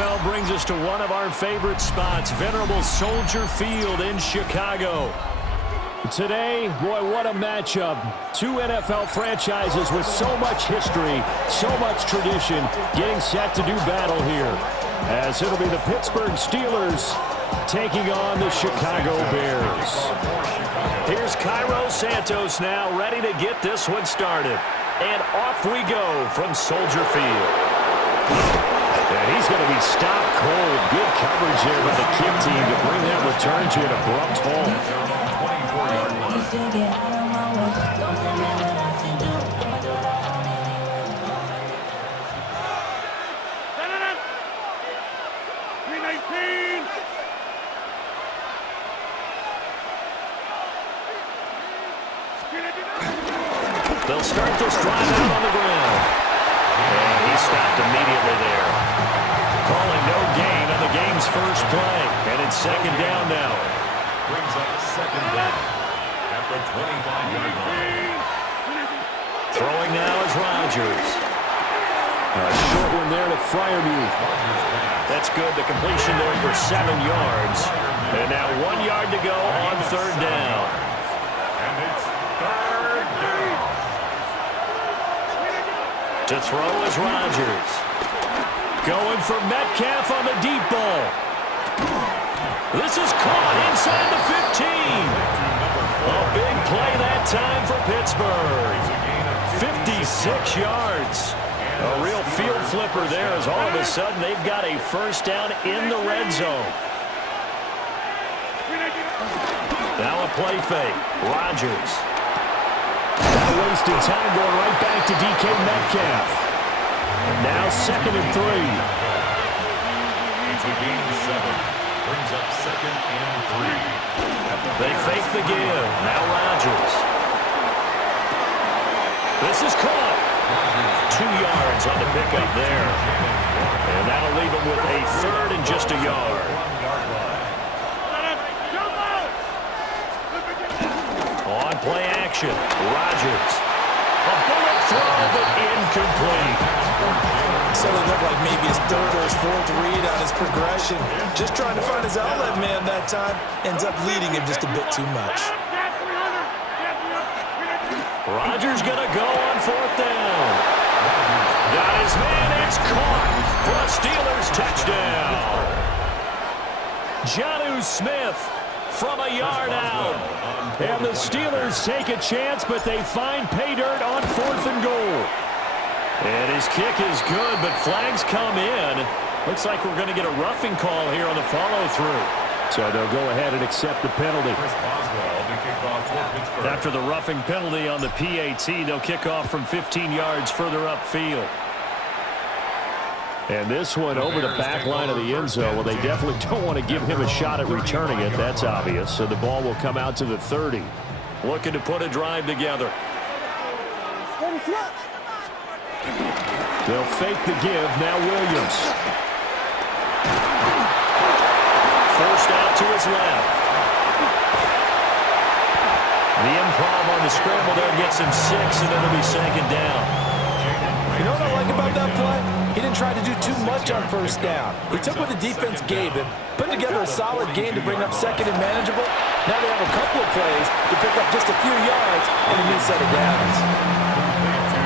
NFL brings us to one of our favorite spots, venerable Soldier Field in Chicago. Today, boy, what a matchup. Two NFL franchises with so much history, so much tradition, getting set to do battle here. As it'll be the Pittsburgh Steelers taking on the Chicago Bears. Here's Cairo Santos now, ready to get this one started. And off we go from Soldier Field. And he's going to be stopped cold. Good coverage there with the kick team to bring that return to an abrupt halt. They'll start this drive out on the ground. And he stopped immediately there. Calling no gain on the game's first play. And it's second down now. Brings up second down at the 25-yard line. Throwing now is Rodgers. A short one there to Freiermuth. That's good. The completion there for 7 yards. And now 1 yard to go on third down. And it's third down. To throw is Rodgers. Going for Metcalf on the deep ball. This is caught inside the 15. A big play that time for Pittsburgh. 56 yards. A real field flipper there as all of a sudden they've got a first down in the red zone. Now a play fake. Rodgers. Not wasting time, going right back to DK Metcalf. And now 2nd and 3. It's a gain of 7. Brings up 2nd and 3. They fake the give. Now Rodgers. This is caught. 2 yards on the pickup there. And that'll leave him with a third and just a yard. On play action, Rodgers. A bullet throw, but incomplete. So it looked like maybe his third or his fourth read on his progression. Just trying to find his outlet man that time. Ends up leading him just a bit too much. Rodgers going to go on 4th down. Got his man. It's caught for a Steelers touchdown. Jonnu Smith from a yard out. And the Steelers take a chance, but they find pay dirt on 4th and goal. And his kick is good, but flags come in. Looks like we're going to get a roughing call here on the follow-through. So they'll go ahead and accept the penalty. After the roughing penalty on the PAT, they'll kick off from 15 yards further upfield. And this one over the back line of the end zone. Well, they definitely don't want to give him a shot at returning it. That's obvious. So the ball will come out to the 30. Looking to put a drive together. They'll fake the give. Now Williams. Forced out to his left. The improv on the scramble there gets him 6, and it'll be second down. You know what I like about that play? He didn't try to do too much on first down. He took what the defense gave him, put together a solid game to bring up second and manageable. Now they have a couple of plays to pick up just a few yards and a new set of downs.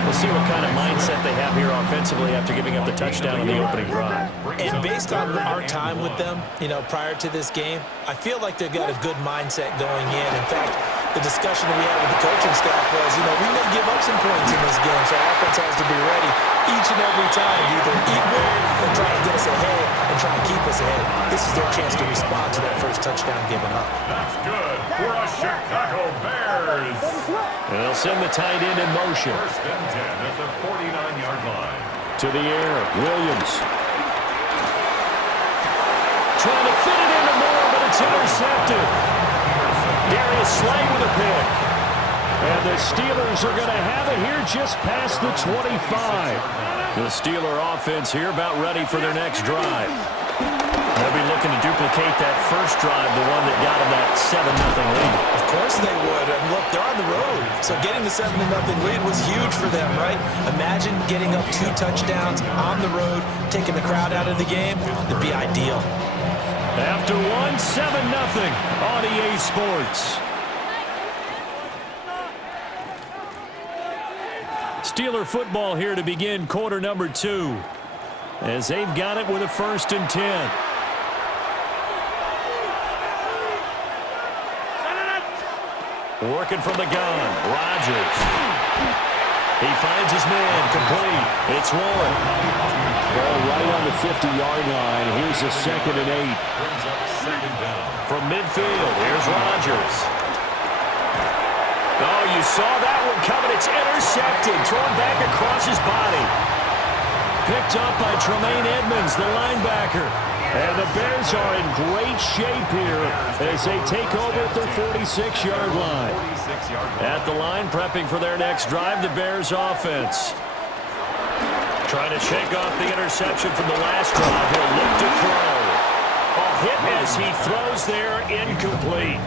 We'll see what kind of mindset they have here offensively after giving up the touchdown on the opening drive. And based on our time with them, prior to this game, I feel like they've got a good mindset going in. In fact, the discussion that we had with the coaching staff was, we may give up some points in this game, so our offense has to be ready each and every time to either equal or try and get us ahead and try and keep us ahead. This is their chance to respond to that first touchdown given up. That's good for a Chicago Bears. And they'll send the tight end in motion. First and 10 at the 49-yard line. To the air, Williams. Trying to fit it into Moore, but it's intercepted. Darius Slay with a pick. And the Steelers are going to have it here just past the 25. The Steeler offense here about ready for their next drive. They'll be looking to duplicate that first drive, the one that got them that 7-0 lead. Of course they would. And look, they're on the road. So getting the 7-0 lead was huge for them, right? Imagine getting up 2 touchdowns on the road, taking the crowd out of the game. That'd be ideal. After one, 7-0 on EA Sports. Steeler football here to begin quarter number 2. As they've got it with a 1st and 10. Working from the gun, Rodgers. He finds his man, complete. It's Warren. Ball right on the 50-yard line. Here's a 2nd and 8. From midfield, here's Rodgers. Oh, you saw that one coming. It's intercepted, thrown back across his body. Picked up by Tremaine Edmonds, the linebacker. And the Bears are in great shape here as they take over at their 46-yard line. At the line, prepping for their next drive, the Bears offense. Trying to shake off the interception from the last drive. He'll look to throw. A hit as he throws there, incomplete.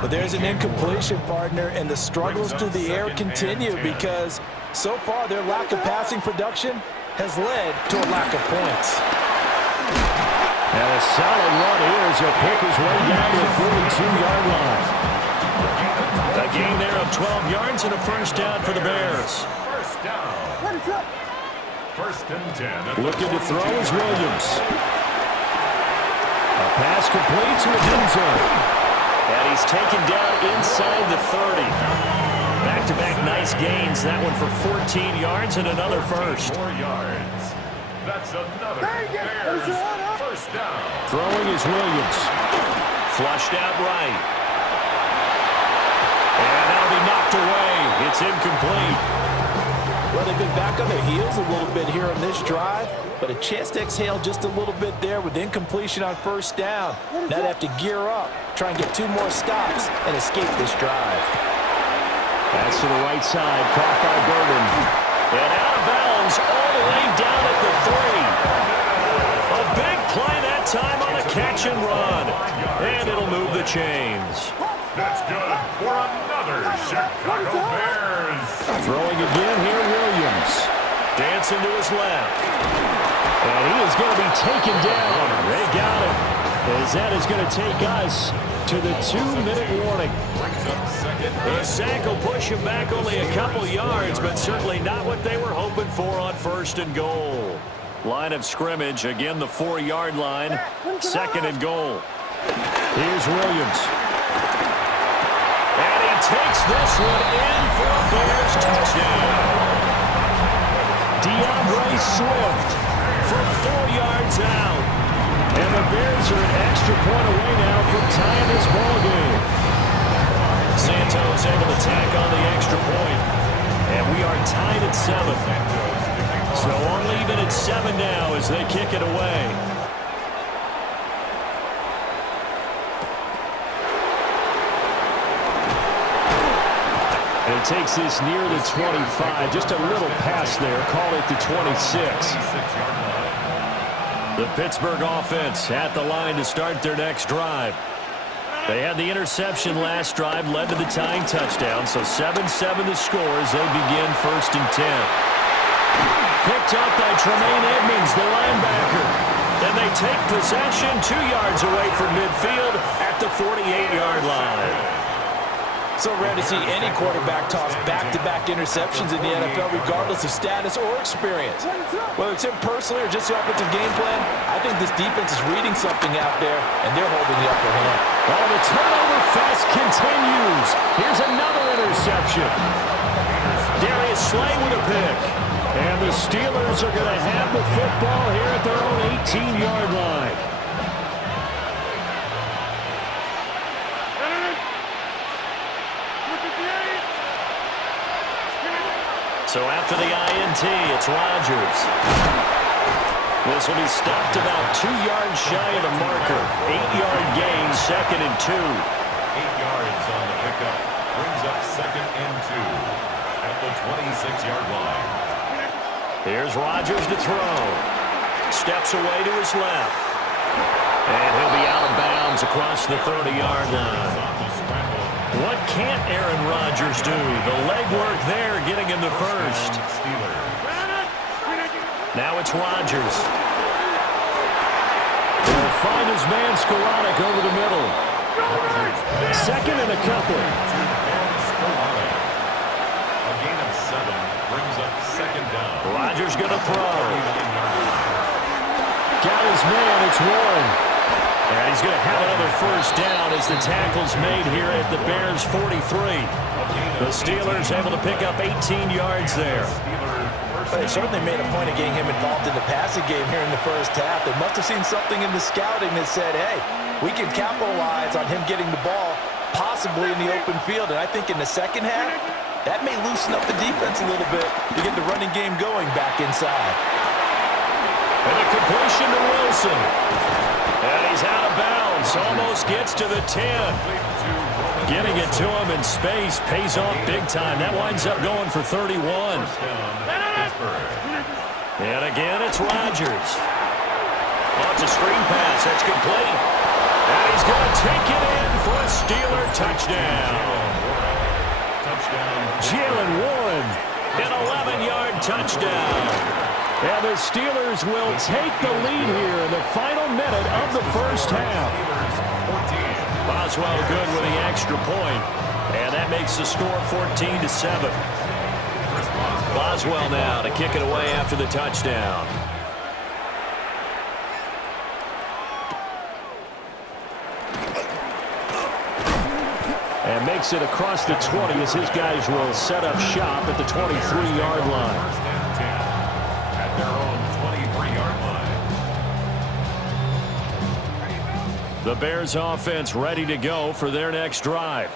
But there's an incompletion, partner, and the struggles through the air continue because so far their lack of passing production has led to a lack of points. And a solid run here as he'll pick his way down to the 42-yard line. A gain there of 12 yards and a 1st down for the Bears. First down. 1st and 10. Looking to throw is Williams. A pass complete to Adinzo. And he's taken down inside the 30. Back-to-back nice gains. That one for 14 yards and another 1st. 4 yards. That's another Bears 1st down. Throwing is Williams. Flushed out right. And that'll be knocked away. It's incomplete. Well, they've been back on their heels a little bit here on this drive, but a chance to exhale just a little bit there with incompletion on 1st down. Now they have to gear up, try and get 2 more stops, and escape this drive. Pass to the right side, caught by Burden. And out of bounds all the way down at the 3. A big play that time on a catch and run. And it'll move the chains. That's good for another Chicago Bears. Throwing again here, Williams. Dancing to his left. And he is going to be taken down. They got him. As that is going to take us to the 2-minute warning. The sack will push him back only a couple yards, but certainly not what they were hoping for on 1st and goal. Line of scrimmage, again the 4-yard line, 2nd and goal. Here's Williams. And he takes this one in for a Bears touchdown. DeAndre Swift from 4 yards out. And the Bears are an extra point away now from tying this ball game. Santos able to tack on the extra point. And we are tied at 7. So only even at 7 now as they kick it away. And it takes this near the 25. Just a little pass there. Call it the 26. The Pittsburgh offense at the line to start their next drive. They had the interception last drive, led to the tying touchdown, so 7-7 the score as they begin 1st and 10. Picked up by Tremaine Edmonds, the linebacker. Then they take possession 2 yards away from midfield at the 48-yard line. So rare to see any quarterback toss back-to-back interceptions in the NFL, regardless of status or experience. Whether it's him personally or just the offensive game plan, I think this defense is reading something out there, and they're holding the upper hand. Well, the turnover fest continues. Here's another interception. Darius Slay with a pick. And the Steelers are going to have the football here at their own 18-yard line. So after the INT, it's Rodgers. This will be stopped about 2 yards shy of the marker. 8-yard gain, 2nd and 2. 8 yards on the pickup. Brings up 2nd and 2 at the 26-yard line. Here's Rodgers to throw. Steps away to his left. And he'll be out of bounds across the 30-yard line. What can't Aaron Rodgers do? The legwork there getting him to first. Now it's Rodgers. He'll find his man Skoranek over the middle. Second and a couple. A gain of 7 brings up second down. Rodgers going to throw. Got his man. It's Warren. And he's going to have another first down as the tackle's made here at the Bears' 43. The Steelers able to pick up 18 yards there. They certainly made a point of getting him involved in the passing game here in the first half. They must have seen something in the scouting that said, hey, we can capitalize on him getting the ball, possibly in the open field. And I think in the second half, that may loosen up the defense a little bit to get the running game going back inside. And a completion to Wilson. And he's out of bounds. Almost gets to the 10. Getting it to him in space pays off big time. That winds up going for 31. And again, it's Rodgers. Oh, it's a screen pass. That's complete. And he's going to take it in for a Steeler touchdown. Jalen Warren, an 11-yard touchdown. And the Steelers will take the lead here in the final minute of the first half. Boswell good with the extra point. And that makes the score 14-7. Boswell now to kick it away after the touchdown. And makes it across the 20 as his guys will set up shop at the 23-yard line. At their own 23-yard line. The Bears offense ready to go for their next drive.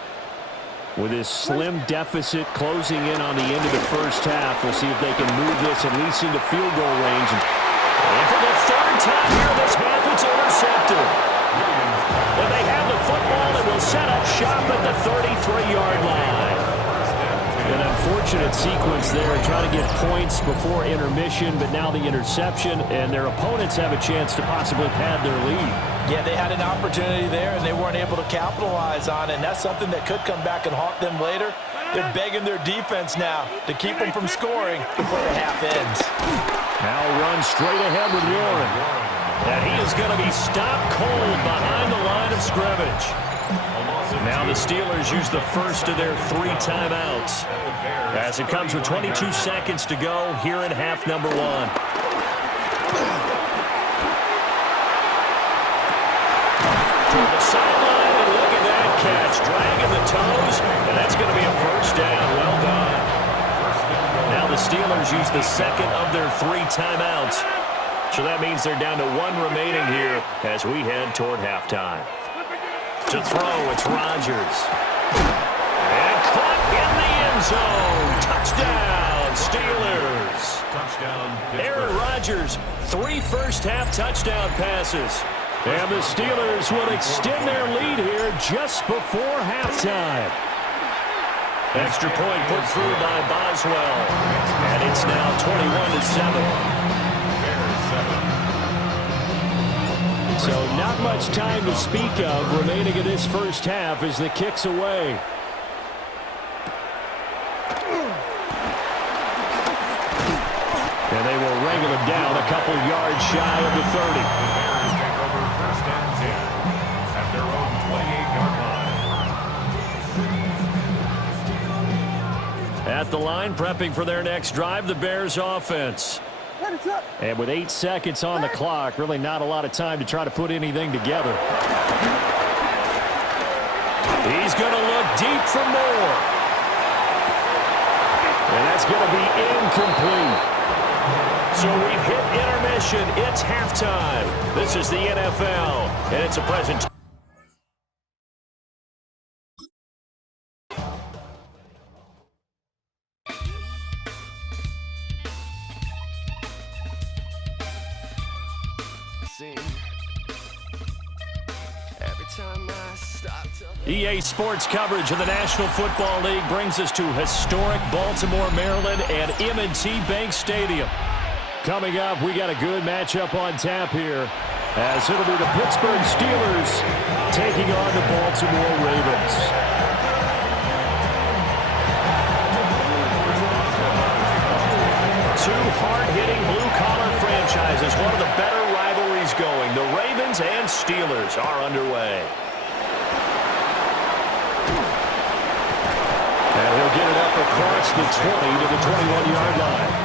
With his slim deficit closing in on the end of the first half, we'll see if they can move this at least into field goal range. And for the third time here this half, it's intercepted. And they have the football and will set up shop at the 33-yard line. An unfortunate sequence there, trying to get points before intermission, but now the interception, and their opponents have a chance to possibly pad their lead. Yeah, they had an opportunity there, and they weren't able to capitalize on it, and that's something that could come back and haunt them later. They're begging their defense now to keep them from scoring before the half ends. Now run straight ahead with Warren. And he is going to be stopped cold behind the line of scrimmage. Now the Steelers use the first of their 3 timeouts as it comes with 22 seconds to go here in half number 1. Toward the sideline, and look at that catch. Dragging the toes, and that's going to be a first down. Well done. Now the Steelers use the second of their 3 timeouts. So that means they're down to 1 remaining here as we head toward halftime. To throw, it's Rodgers. And caught in the end zone. Touchdown, Steelers. Touchdown, Aaron Rodgers, 3 first-half touchdown passes. And the Steelers will extend their lead here just before halftime. Extra point put through by Boswell. And it's now 21-7. So not much time to speak of remaining in this first half as the kick's away. And they will wrangle him down a couple yards shy of the 30. The Bears take over first and 10 at their own 28-yard line. At the line, prepping for their next drive, the Bears offense. And with 8 seconds on the clock, really not a lot of time to try to put anything together. He's going to look deep for more. And that's going to be incomplete. So we've hit intermission. It's halftime. This is the NFL, and it's a presentation. EA Sports coverage of the National Football League brings us to historic Baltimore, Maryland, and M&T Bank Stadium. Coming up, we got a good matchup on tap here as it'll be the Pittsburgh Steelers taking on the Baltimore Ravens. Two hard-hitting blue-collar franchises, one of the better rivalries going. The Ravens and Steelers are underway. And he'll get it up across the 20 to the 21-yard line.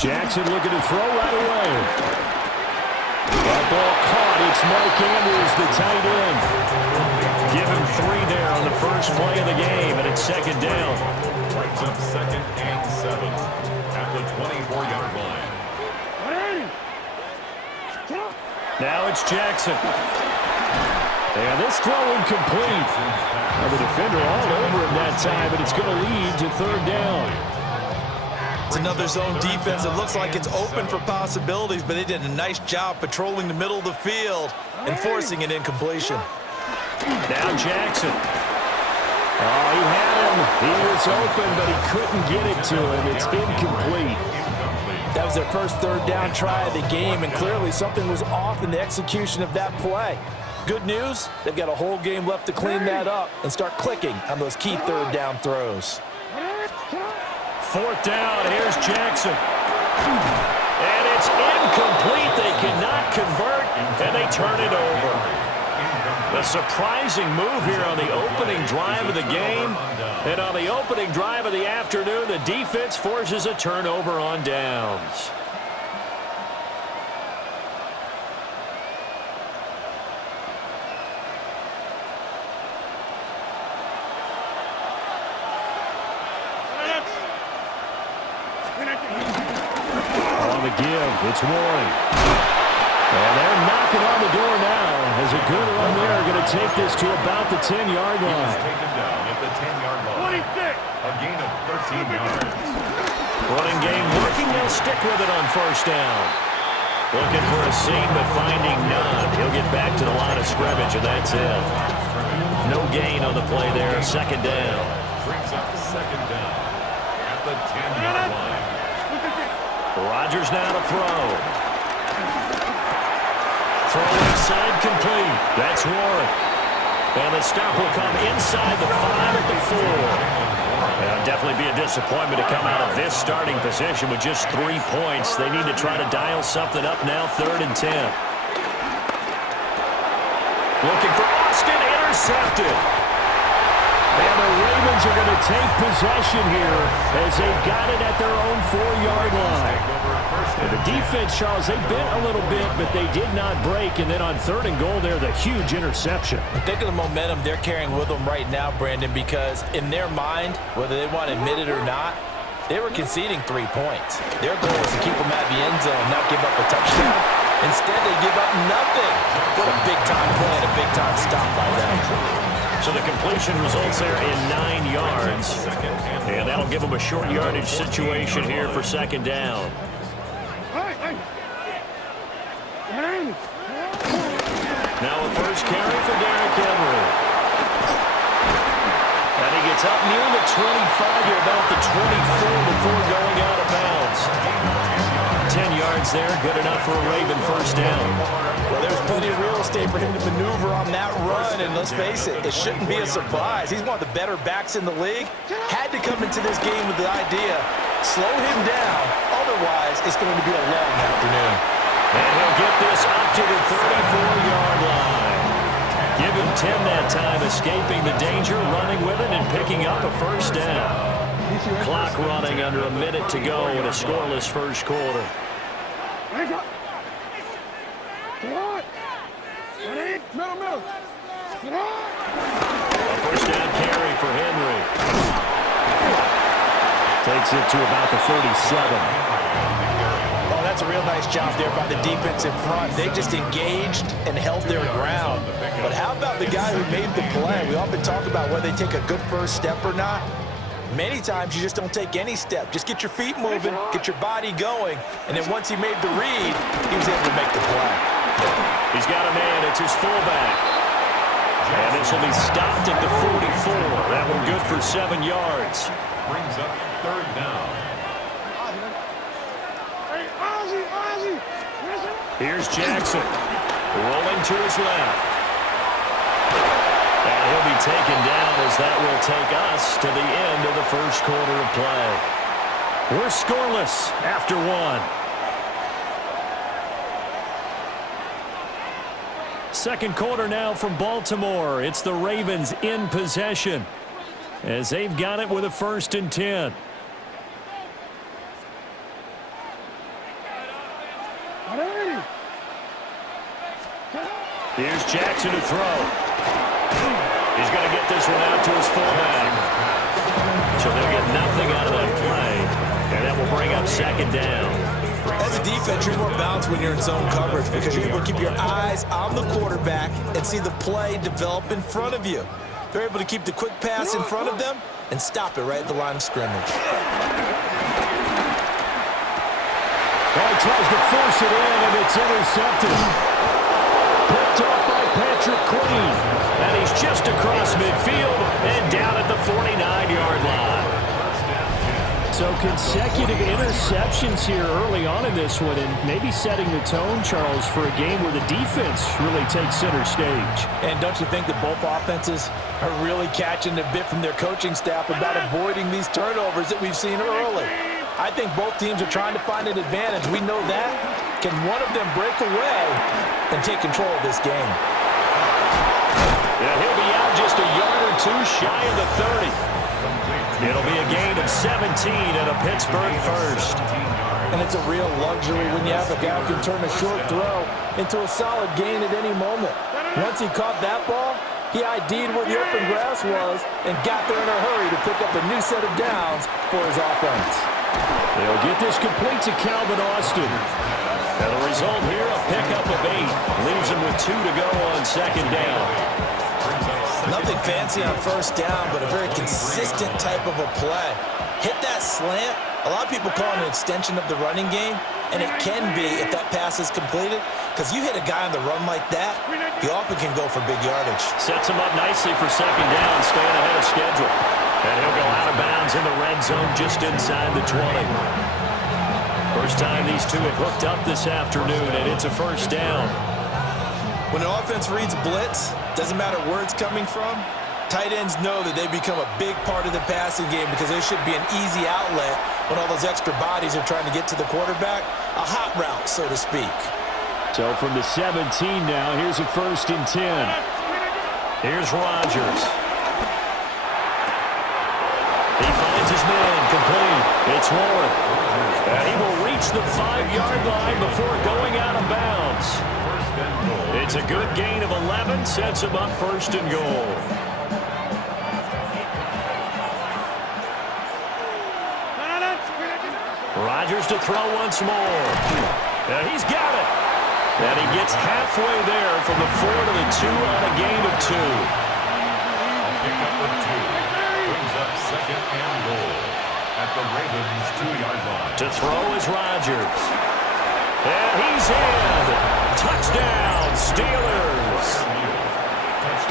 Jackson looking to throw right away. That ball caught. It's Mike Andrews, the tight end. Give him 3 there on the first play of the game, and it's second down. Brings up 2nd and 7 at the 24-yard line. Now it's Jackson. And this throw incomplete. Now the defender all over him that time, and it's going to lead to third down. It's another zone defense. It looks like it's open for possibilities, but they did a nice job patrolling the middle of the field and forcing an incompletion. Now Jackson. Oh, he had him. He was open, but he couldn't get it to him. It's incomplete. That was their first third down try of the game, and clearly something was off in the execution of that play. Good news, they've got a whole game left to clean that up and start clicking on those key third down throws. Fourth down, here's Jackson. And it's incomplete. They cannot convert, and they turn it over. A surprising move here on the opening drive of the game. And on the opening drive of the afternoon, the defense forces a turnover on downs. On the give, it's Warren. And they're knocking on the door now. As a good run there, going to take this to about the 10-yard line. Taken down at the 10-yard line. 26. A gain of 13 yards. Running game working. They'll stick with it on first down. Looking for a seam, but finding none. He'll get back to the line of scrimmage, and that's it. No gain on the play there. Second down. Brings up 2nd down at the 10-yard line. Rodgers now to throw. Throw inside complete. That's Warren. And the stop will come inside the 5 at the 4. It'll definitely be a disappointment to come out of this starting position with just 3 points. They need to try to dial something up now, 3rd and 10. Looking for Austin, intercepted. And the Ravens are going to take possession here as they've got it at their own 4-yard line. And the defense, Charles, they bit a little bit, but they did not break. And then on 3rd and goal there, the huge interception. Think of the momentum they're carrying with them right now, Brandon, because in their mind, whether they want to admit it or not, they were conceding 3 points. Their goal was to keep them at the end zone, not give up a touchdown. Instead, they give up nothing. What a big-time play and a big-time stop by them. So the completion results there in 9 yards. And that'll give them a short yardage situation here for second down. Now a first carry for Derrick Henry. And he gets up near the 25 to about the 24 before going out of bounds. 10 yards there, good enough for a Raven first down. Well, there's plenty of real estate for him to maneuver on that run, and let's face it, it shouldn't be a surprise. He's one of the better backs in the league. Had to come into this game with the idea, slow him down, otherwise it's going to be a long afternoon. And he'll get this up to the 34-yard line. Give him 10 that time, escaping the danger, running with it, and picking up a first down. Clock running under a minute to go in a scoreless first quarter. A first down carry for Henry. Takes it to about the 37. Oh, that's a real nice job there by the defensive front. They just engaged and held their ground. But how about the guy who made the play? We often talk about whether they take a good first step or not. Many times you just don't take any step. Just get your feet moving, get your body going, and then once he made the read, he was able to make the play. He's got a man. It's his fullback. This will be stopped at the 44. That one good for 7 yards. Brings up third down. Here's Jackson. Rolling to his left. And he'll be taken down as that will take us to the end of the first quarter of play. We're scoreless after one. Second quarter now from Baltimore. It's the Ravens in possession as they've got it with a 1st and 10. Here's Jackson to throw. He's going to get this one out to his fullback. So they'll get nothing out of that play, and that will bring up 2nd down. As a defense, you're more balanced when you're in zone coverage because you're able to keep your eyes on the quarterback and see the play develop in front of you. They're able to keep the quick pass in front of them and stop it right at the line of scrimmage. Well, he tries to force it in, and it's intercepted. Picked off by Patrick Queen. And he's just across midfield and down at the 49-yard line. So consecutive interceptions here early on in this one, and maybe setting the tone, Charles, for a game where the defense really takes center stage. And don't you think that both offenses are really catching a bit from their coaching staff about avoiding these turnovers that we've seen early? I think both teams are trying to find an advantage. We know that. Can one of them break away and take control of this game? Yeah, he'll be out just a yard or two shy of the 30. It'll be a gain of 17 and a Pittsburgh first. And it's a real luxury when you have a guy who can turn a short throw into a solid gain at any moment. Once he caught that ball, he ID'd where the open grass was and got there in a hurry to pick up a new set of downs for his offense. They'll get this complete to Calvin Austin. And the result here, a pickup of 8. Leaves him with 2 to go on 2nd down. Nothing fancy on 1st down, but a very consistent type of a play. Hit that slant. A lot of people call it an extension of the running game, and it can be if that pass is completed, because you hit a guy on the run like that, you often can go for big yardage. Sets him up nicely for 2nd down, staying ahead of schedule. And he'll go out of bounds in the red zone just inside the 20. First time these two have hooked up this afternoon, and it's a 1st down. When an offense reads blitz, doesn't matter where it's coming from, tight ends know that they become a big part of the passing game because they should be an easy outlet when all those extra bodies are trying to get to the quarterback. A hot route, so to speak. So from the 17 now, here's a 1st and 10. Here's Rodgers. He finds his man complete. It's Warren. And he will reach the 5-yard line before going out of bounds. It's a good gain of 11, sets him up 1st and goal. Rodgers to throw once more. And he's got it. And he gets halfway there from the 4 to the 2 on a gain of 2. Pick up with 2. Brings up 2nd and goal at the Ravens' 2-yard line. To throw is Rodgers. And he's in. Touchdown, Steelers.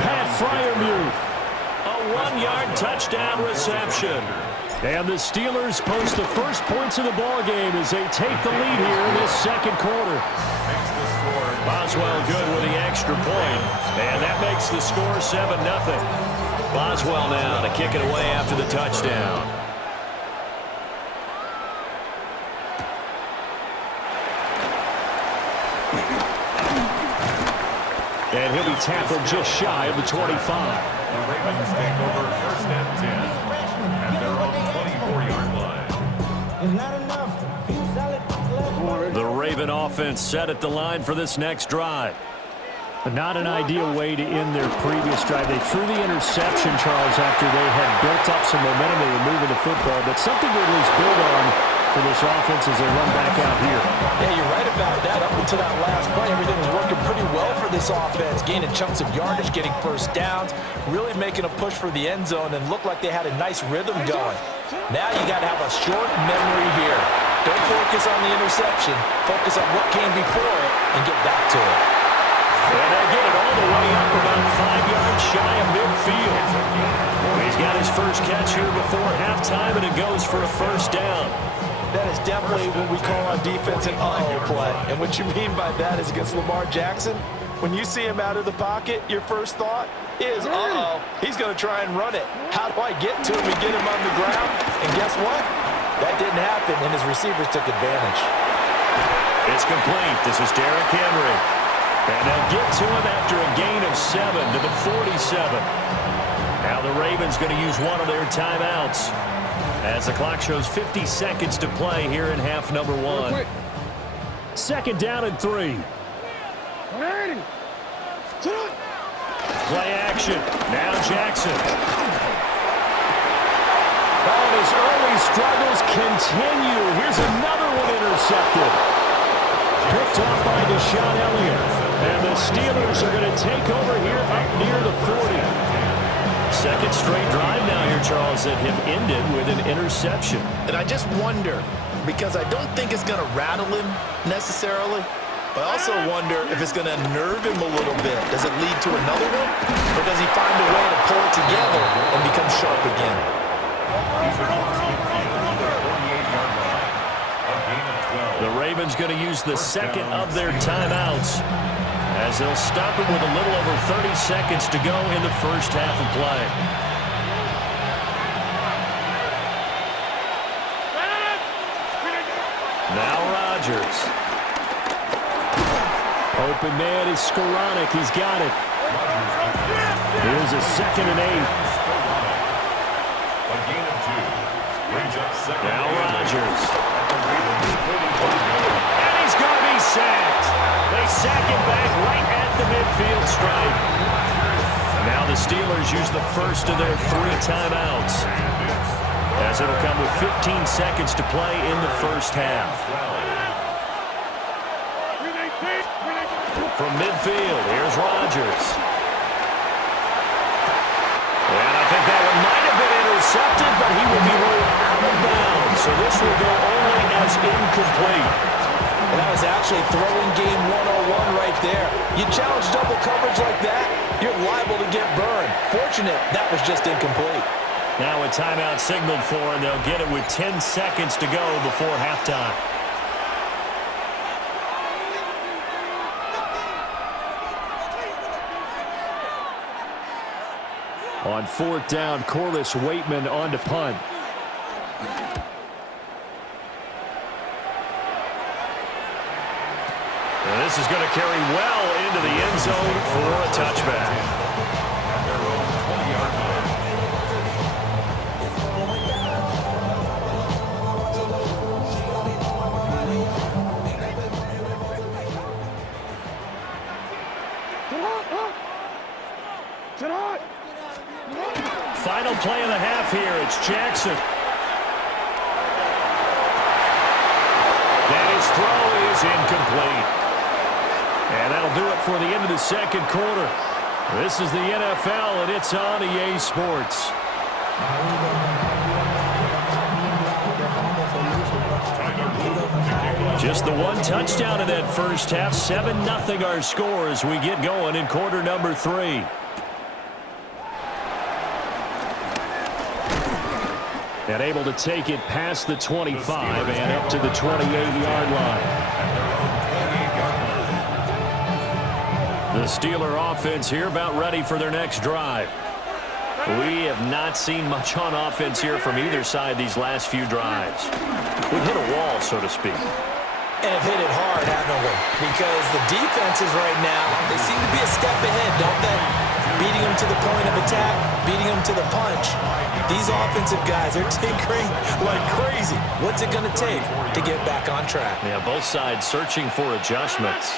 Pat Freiermuth. A 1-yard touchdown reception. And the Steelers post the first points of the ballgame as they take the lead here in this 2nd quarter. Boswell good with the extra point. And that makes the score 7-0. Boswell now to kick it away after the touchdown. And he'll be tackled just shy of the 25. The Ravens take over 1st and 10 at their own 24-yard line. The Raven offense set at the line for this next drive. But not an ideal way to end their previous drive. They threw the interception, Charles, after they had built up some momentum. They were moving the football, but something to at least build on for this offense as they run back out here. Yeah, you're right about that. Up until that last play, everything was working pretty well for this offense, gaining chunks of yardage, getting 1st downs, really making a push for the end zone, and looked like they had a nice rhythm going. Now you got to have a short memory here. Don't focus on the interception. Focus on what came before it and get back to it. And they get it all the way up about 5 yards shy of halfway when we call on defense an uh-oh play. And what you mean by that is against Lamar Jackson, when you see him out of the pocket, your first thought is, uh-oh, he's going to try and run it. How do I get to him and get him on the ground? And guess what? That didn't happen, and his receivers took advantage. It's complete. This is Derrick Henry. And they'll get to him after a gain of 7 to the 47. Now the Ravens going to use one of their timeouts as the clock shows 50 seconds to play here in half number 1. Second down and 3. Play action. Now Jackson. Oh, and his early struggles continue. Here's another one intercepted. Picked off by Deshaun Elliott. And the Steelers are going to take over here up near the 40. Second straight drive now here, Charles, that have ended with an interception. And I just wonder, because I don't think it's going to rattle him necessarily, but I also wonder if it's going to nerve him a little bit. Does it lead to another one? Or does he find a way to pull it together and become sharp again? The Ravens going to use the second of their timeouts as they'll stop it with a little over 30 seconds to go in the first half of play. Now Rodgers. Open man is Skoranek. He's got it. Here's a 2nd and 8. Now Rodgers. And he's going to be sacked. They sack him back right at the midfield stripe. Now the Steelers use the first of their 3 timeouts, as it'll come with 15 seconds to play in the first half. From midfield, here's Rodgers. And I think that one might have been intercepted, but he will be rolled out of bounds. So this will go only as incomplete. And that was actually throwing game 101 right there. You challenge double coverage like that, you're liable to get burned. Fortunate, that was just incomplete. Now a timeout signaled for, and they'll get it with 10 seconds to go before halftime. On 4th down, Corliss Waitman on to punt. And this is going to carry well into the end zone for a touchback. Final play of the half here. It's Jackson. And his throw is incomplete. And that'll do it for the end of the second quarter. This is the NFL, and it's on EA Sports. Just the one touchdown in that first half. 7-0 our score as we get going in quarter number 3. And able to take it past the 25 and up to the 28-yard line. The Steeler offense here about ready for their next drive. We have not seen much on offense here from either side these last few drives. We've hit a wall, so to speak. And have hit it hard, haven't we? Because the defenses right now, they seem to be a step ahead, don't they? Beating them to the point of attack, beating them to the punch. These offensive guys are tinkering like crazy. What's it going to take to get back on track? Yeah, both sides searching for adjustments.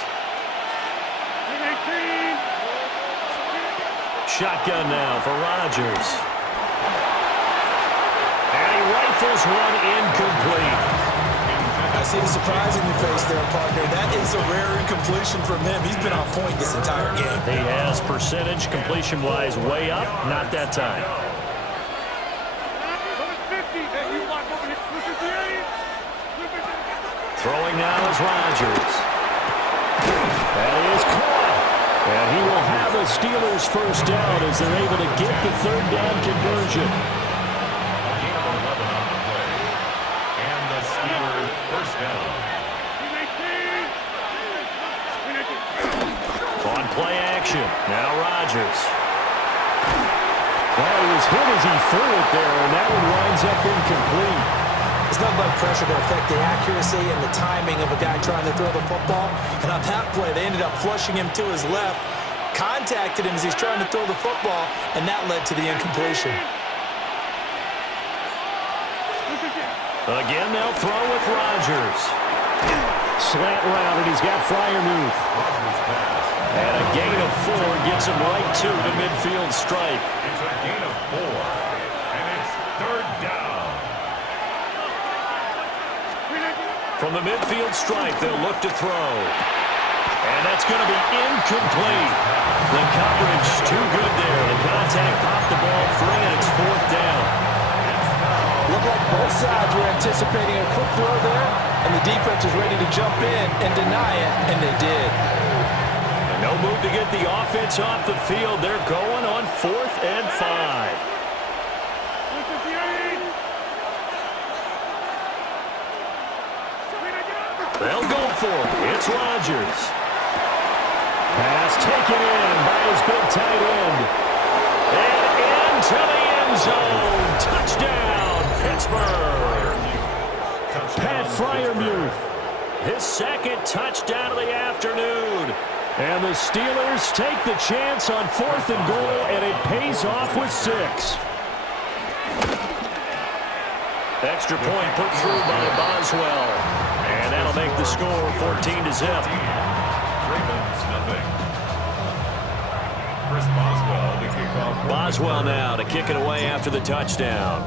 Shotgun now for Rodgers. And he rifles one incomplete. I see the surprise in your face there, partner. That is a rare incompletion from him. He's been on point this entire game. He has percentage completion-wise way up. Not that time. Throwing now is Rodgers. That is caught. And he will have a Steelers first down as they're able to get the third down conversion. And the Steelers first down. On play action, now Rodgers. Well, he was hit as he threw it there, and that one winds up incomplete. It's not like pressure to affect the accuracy and the timing of a guy trying to throw the football. And on that play, they ended up flushing him to his left, contacted him as he's trying to throw the football, and that led to the incompletion. Again, they'll throw with Rodgers. Slant route, and he's got Freiermuth. And a gain of 4 gets him right to the midfield stripe. It's a gain of 4, and it's third down. From the midfield stripe, they'll look to throw. And that's going to be incomplete. The coverage too good there. The contact popped the ball free, and it's fourth down. Looked like both sides were anticipating a quick throw there, and the defense was ready to jump in and deny it, and they did. And no move to get the offense off the field. They're going on 4th and 5. They'll go for it. It's Rodgers. Pass taken in by his big tight end. And into the end zone. Touchdown, Pittsburgh. Pat Freiermuth, his second touchdown of the afternoon. And the Steelers take the chance on 4th and goal, and it pays off with 6. Extra point put through by Boswell. And that'll make the score 14-0. Ravens, nothing. Chris Boswell to kick off. Boswell now to kick it away after the touchdown.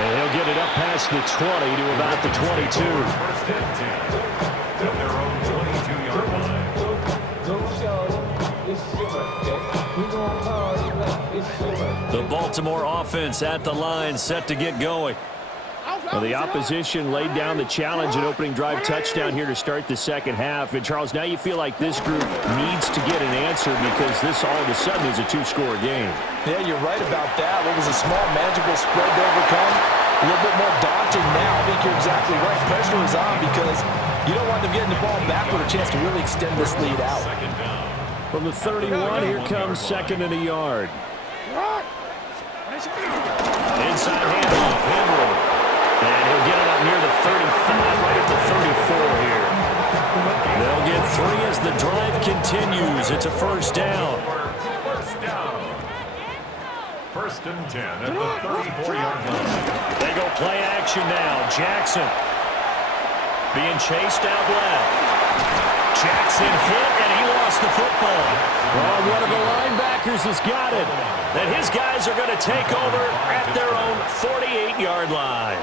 And he'll get it up past the 20 to about the 22. First and 10 at their own 22-yard line. The Baltimore offense at the line, set to get going. Well, the opposition laid down the challenge and opening drive touchdown here to start the second half. And, Charles, now you feel like this group needs to get an answer because this all of a sudden is a 2-score game. Yeah, you're right about that. What was a small, manageable spread to overcome, a little bit more daunting now. I think you're exactly right. Pressure is on because you don't want them getting the ball back with a chance to really extend this lead out. Second down. From the 31, here comes 2nd and a yard. Inside handoff, Henry. And he'll get it up near the 35, right at the 34 here. They'll get 3 as the drive continues. It's a first down. First down. First and 10 at the 34-yard line. They go play action now. Jackson being chased out left. Jackson hit, and he lost the football. Well, one of the linebackers has got it. And his guys are going to take over at their own 48-yard line.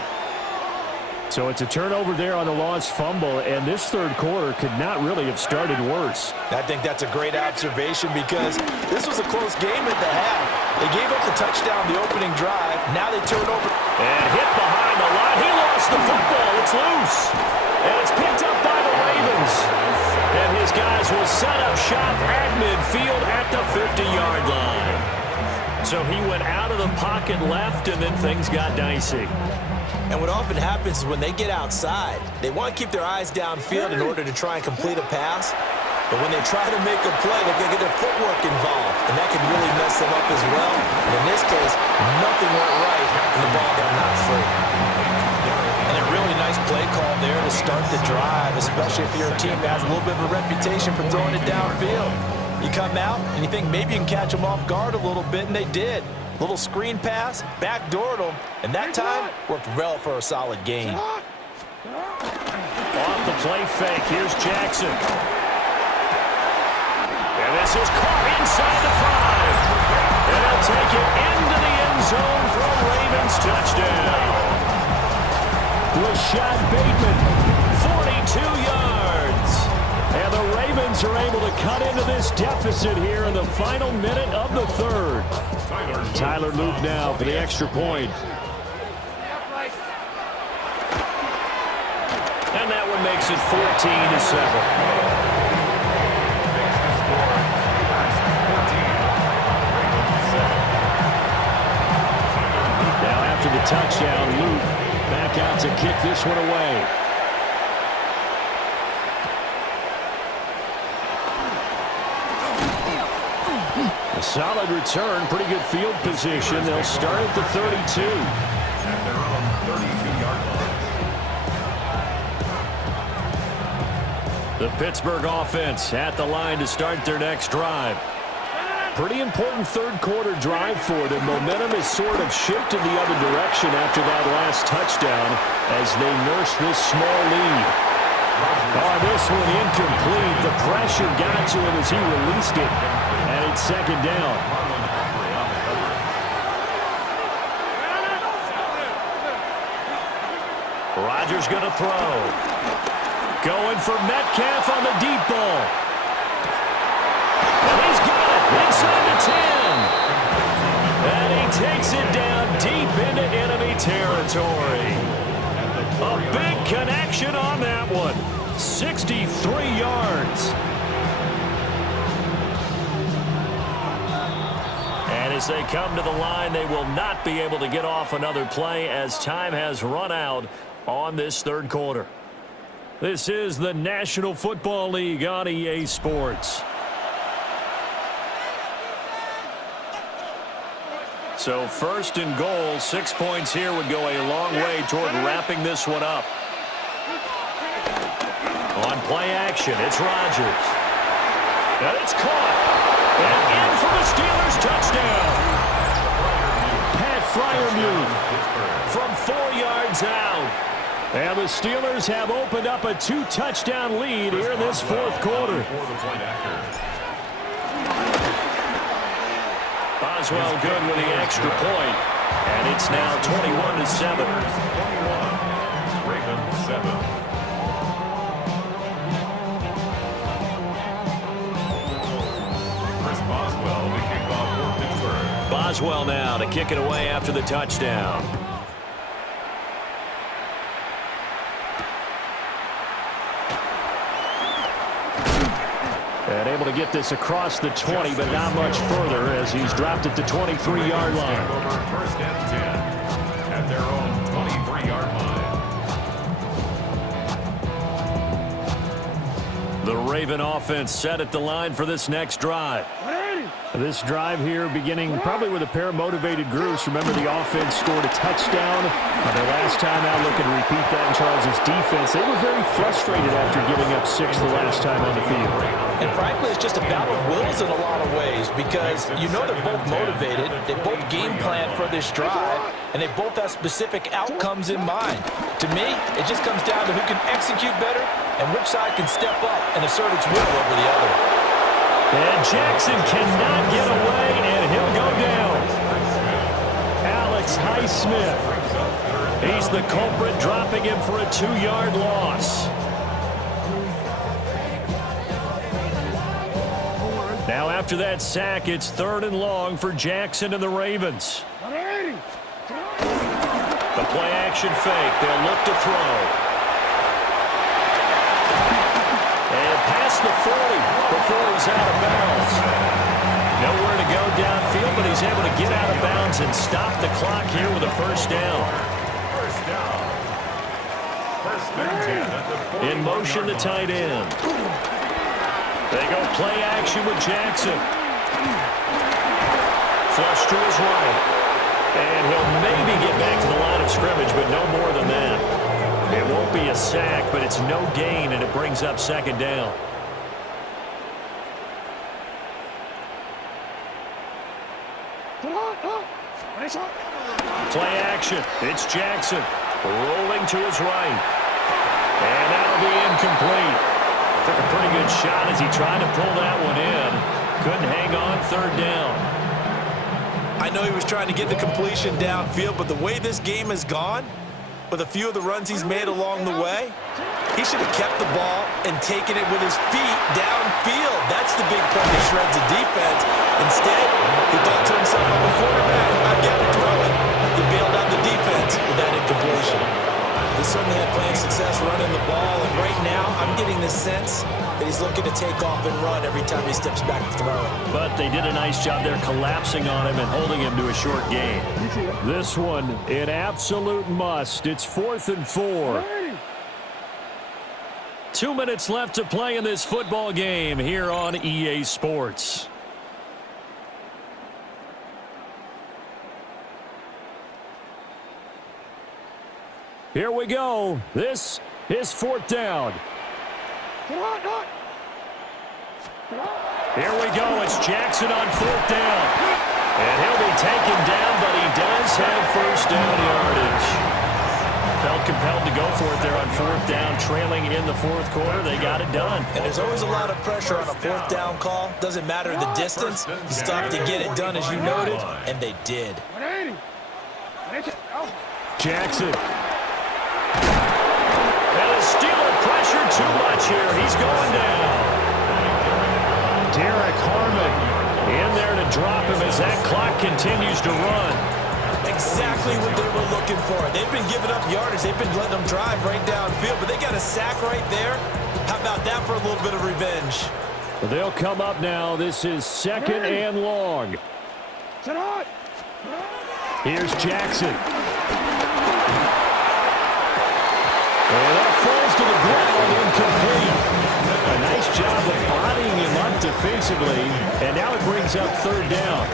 So it's a turnover there on the lost fumble, and this third quarter could not really have started worse. I think that's a great observation because this was a close game at the half. They gave up the touchdown the opening drive. Now they turn over. And hit behind the line. He lost the football. It's loose. And it's picked up by the Ravens. And his guys will set up shop at midfield at the 50-yard line. So he went out of the pocket left, and then things got dicey. And what often happens is when they get outside, they want to keep their eyes downfield in order to try and complete a pass. But when they try to make a play, they're going to get their footwork involved, and that can really mess them up as well. And in this case, nothing went right, and the ball got knocked free. And a really nice play call there to start the drive, especially if you're a team that has a little bit of a reputation for throwing it downfield. You come out, and you think maybe you can catch them off guard a little bit, and they did. Little screen pass, backdoored them, and that time worked well for a solid gain. Off the play fake, here's Jackson. And this is caught inside the 5. And they'll take it into the end zone for a Ravens touchdown. Rashad Bateman, 42 yards. And the Ravens are able to cut into this deficit here in the final minute of the third. Tyler Luke now for the extra point. And that one makes it 14-7. touchdown. Luke back out to kick this one away. A solid return, pretty good field position. They'll start at the 32. At their own 32-yard line. The Pittsburgh offense at the line to start their next drive. Pretty important third quarter drive for them. Momentum has sort of shifted the other direction after that last touchdown as they nurse this small lead. Oh, this one incomplete. The pressure got to him as he released it. And it's second down. Rodgers going to throw. Going for Metcalf on the deep ball. And he's got it inside the 10. And he takes it down deep into enemy territory. A big connection on that one. 63 yards. And as they come to the line, they will not be able to get off another play as time has run out on this third quarter. This is the National Football League on EA Sports. So first and goal, 6 points here would go a long way toward wrapping this one up. On play action, it's Rodgers. And it's caught. And in for the Steelers touchdown. Pat Freiermuth from 4 yards out. And the Steelers have opened up a 2-touchdown lead here in this fourth quarter. Boswell good with the extra point. And it's now 21-7. 21, Ravens 7. Boswell to kick off for Pittsburgh. Boswell now to kick it away after the touchdown. And able to get this across the 20, but not much further as he's dropped it to 23-yard line. Over first and 10 at their own 23-yard line. The Raven offense set at the line for this next drive. This drive here beginning probably with a pair of motivated groups. Remember, the offense scored a touchdown. Their last time out, looking to repeat that in Charles' defense. They were very frustrated after giving up 6 the last time on the field. And frankly, it's just a battle of wills in a lot of ways because you know they're both motivated. They both game plan for this drive, and they both have specific outcomes in mind. To me, it just comes down to who can execute better and which side can step up and assert its will over the other. And Jackson cannot get away, and he'll go down. Alex Highsmith. He's the culprit, dropping him for a 2-yard loss. Now after that sack, it's 3rd and long for Jackson and the Ravens. The play action fake. They'll look to throw. And past the 40 before he's out of bounds. Nowhere to go downfield, but he's able to get out of bounds and stop the clock here with a first down. First down. First and 10 at the 40. In motion, the tight end. They go play action with Jackson. Flush to his right. And he'll maybe get back to the line of scrimmage, but no more than that. It won't be a sack, but it's no gain, and it brings up second down. Play action. It's Jackson rolling to his right. And that'll be incomplete. Took a pretty good shot as he tried to pull that one in. Couldn't hang on, 3rd down. I know he was trying to get the completion downfield, but the way this game has gone, with a few of the runs he's made along the way, he should have kept the ball and taken it with his feet downfield. That's the big play that shreds the defense. Instead, he thought to himself, I'm a quarterback, I've got to throw it. He bailed out the defense with that incompletion. They certainly had playing success running the ball, and right now, I'm getting the sense that he's looking to take off and run every time he steps back to throw it. But they did a nice job there collapsing on him and holding him to a short gain. This one, an absolute must. It's 4th and 4. 2 minutes left to play in this football game here on EA Sports. Here we go. This is 4th down. Here we go. It's Jackson on 4th down. And he'll be taken down, but he does have first down yardage. Felt compelled to go for it there on 4th down, trailing in the 4th quarter. They got it done. And there's always a lot of pressure on a 4th down call. Doesn't matter the distance. You stop to get it done, as you noted, and they did. Jackson. And the Steeler pressure too much here. He's going down. Derek Harmon in there to drop him as that clock continues to run. Exactly what they were looking for. They've been giving up yardage. They've been letting them drive right downfield, but they got a sack right there. How about that for a little bit of revenge? Well, they'll come up now. This is 2nd and long. Here's Jackson. And that falls to the ground, incomplete. A nice job of bodying him up defensively, and now it brings up 3rd down.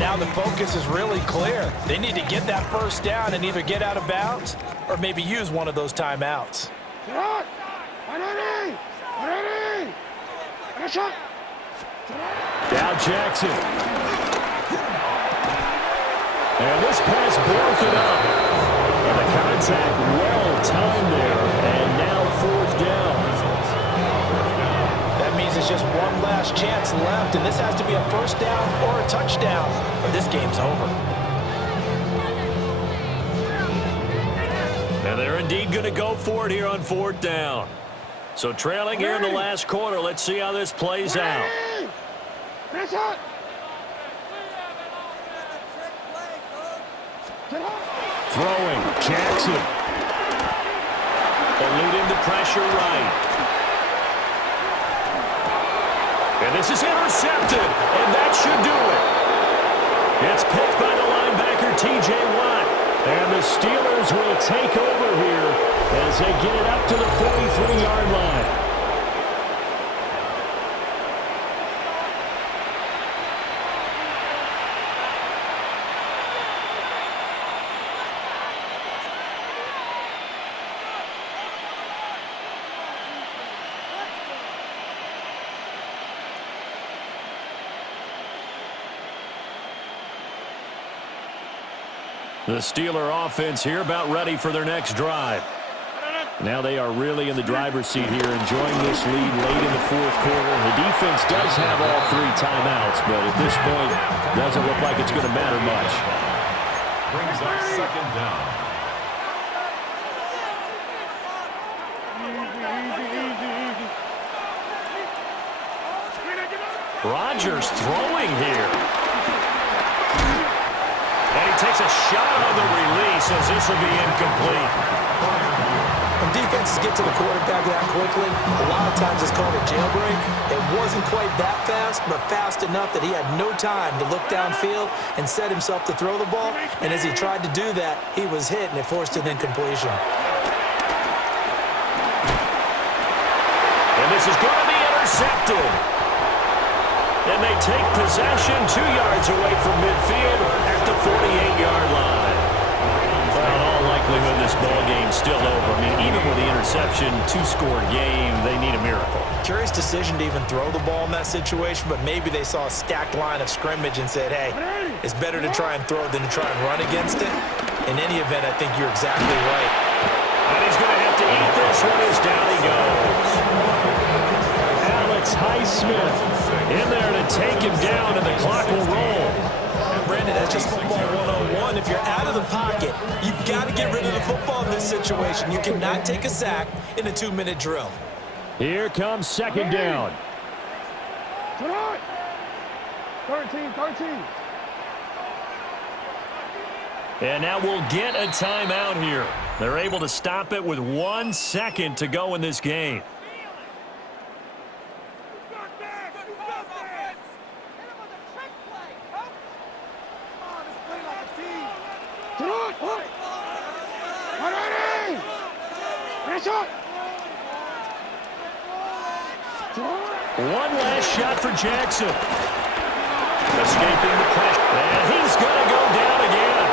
Now the focus is really clear. They need to get that first down and either get out of bounds or maybe use one of those timeouts. Now Jackson. And this pass broken up. And the contact well timed there. And now 4th down. That means it's just one last chance left, and this has to be a first down or a touchdown, or this game's over. And they're indeed going to go for it here on 4th down. So trailing here in the last quarter. Let's see how this plays out. Throwing, Jackson. Eluding the pressure right. And this is intercepted, and that should do it. It's picked by the linebacker, T.J. Watt. And the Steelers will take over here as they get it up to the 43-yard line. The Steeler offense here about ready for their next drive. Now they are really in the driver's seat here, enjoying this lead late in the 4th quarter. The defense does have all 3 timeouts, but at this point, doesn't look like it's going to matter much. Brings up 2nd down. Rodgers throwing here. And he takes a shot on the release as this will be incomplete. When defenses get to the quarterback that quickly, a lot of times it's called a jailbreak. It wasn't quite that fast, but fast enough that he had no time to look downfield and set himself to throw the ball. And as he tried to do that, he was hit, and it forced an incompletion. And this is going to be intercepted. And they take possession 2 yards away from midfield at the 48-yard line. Well, in all likelihood, this ball game's still over. I mean, even with the interception, 2-score game, they need a miracle. Curious decision to even throw the ball in that situation, but maybe they saw a stacked line of scrimmage and said, hey, it's better to try and throw than to try and run against it. In any event, I think you're exactly right. And he's going to have to eat this one as down he goes. Alex Highsmith in there to take him down, and the clock will roll. Brandon, that's just football 101. If you're out of the pocket, you've got to get rid of the football in this situation. You cannot take a sack in a 2-minute drill. Here comes 2nd down. 13. And now we'll get a timeout here. They're able to stop it with 1 second to go in this game. One last shot for Jackson. Escaping the pressure. And he's going to go down again.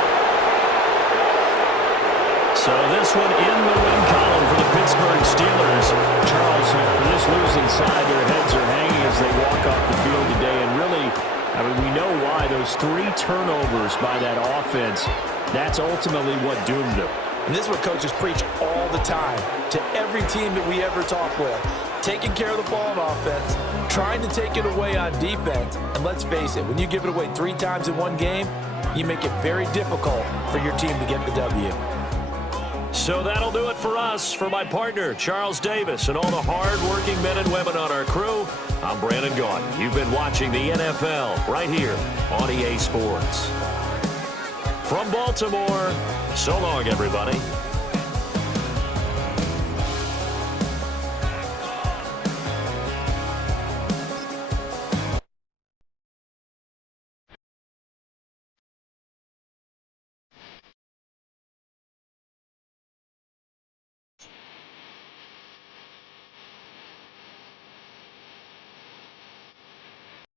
So this one in the win column for the Pittsburgh Steelers. Charles, for this losing side, their heads are hanging as they walk off the field today. And really, I mean, we know why. Those 3 turnovers by that offense, that's ultimately what doomed them. And this is what coaches preach all the time to every team that we ever talk with. Taking care of the ball on offense, trying to take it away on defense. And let's face it, when you give it away 3 times in one game, you make it very difficult for your team to get the W. So that'll do it for us. For my partner, Charles Davis, and all the hard-working men and women on our crew, I'm Brandon Gaudin. You've been watching the NFL right here on EA Sports. From Baltimore, so long, everybody.